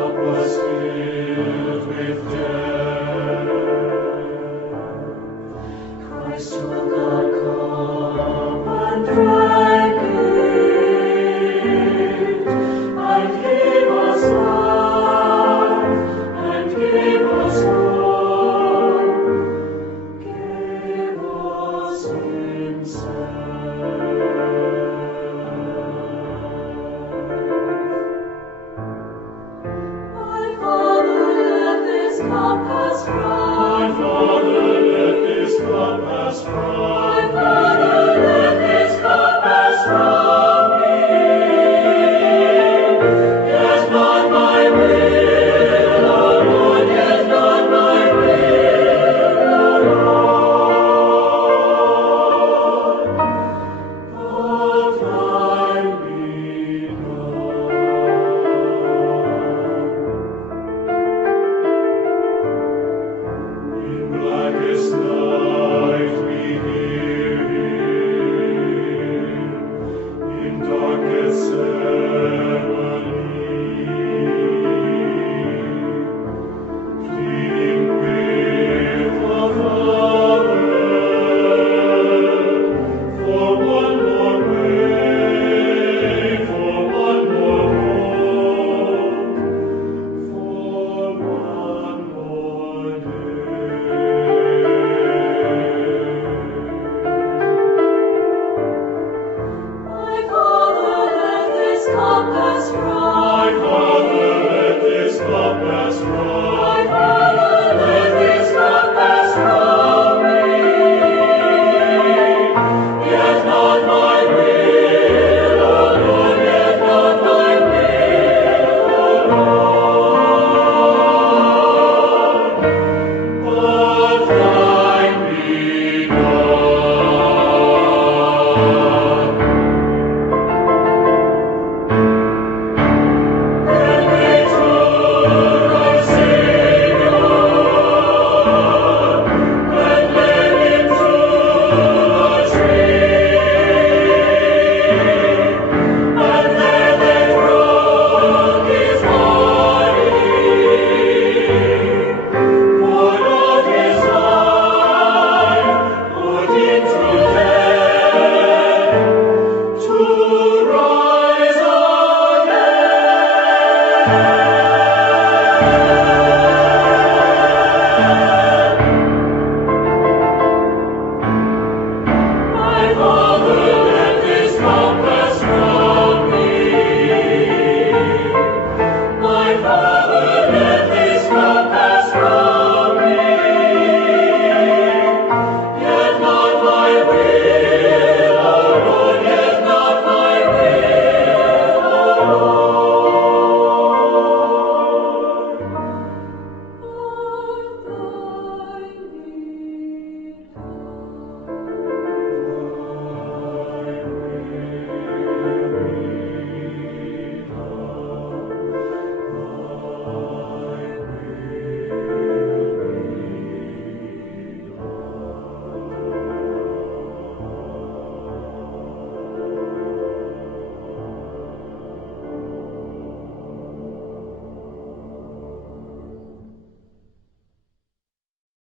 cup was filled with death. Christ took our cup and drank it, and gave us life, and gave us hope, gave us Himself. My Father, let this cup pass from me. My Father, let this cup pass from me. My Father, let this cup pass from me. Yet not my will, O Lord, yet not my will, O Lord, but thine be done. In blackest night we hear Him, in darkest ceremony, pleading with the Father for one more way, for one more hope, for one more day. My Father, let this cup pass from. My Father, let this cup pass from. My Father, let this cup pass from me. Yet not my will, O Lord, yet not my will, O Lord, but thine be done. Then we took our Savior, and led Him to the tree, and there they broke His body, poured out His life, put into death, to rise again. My Father, let this cup pass from me. My Father,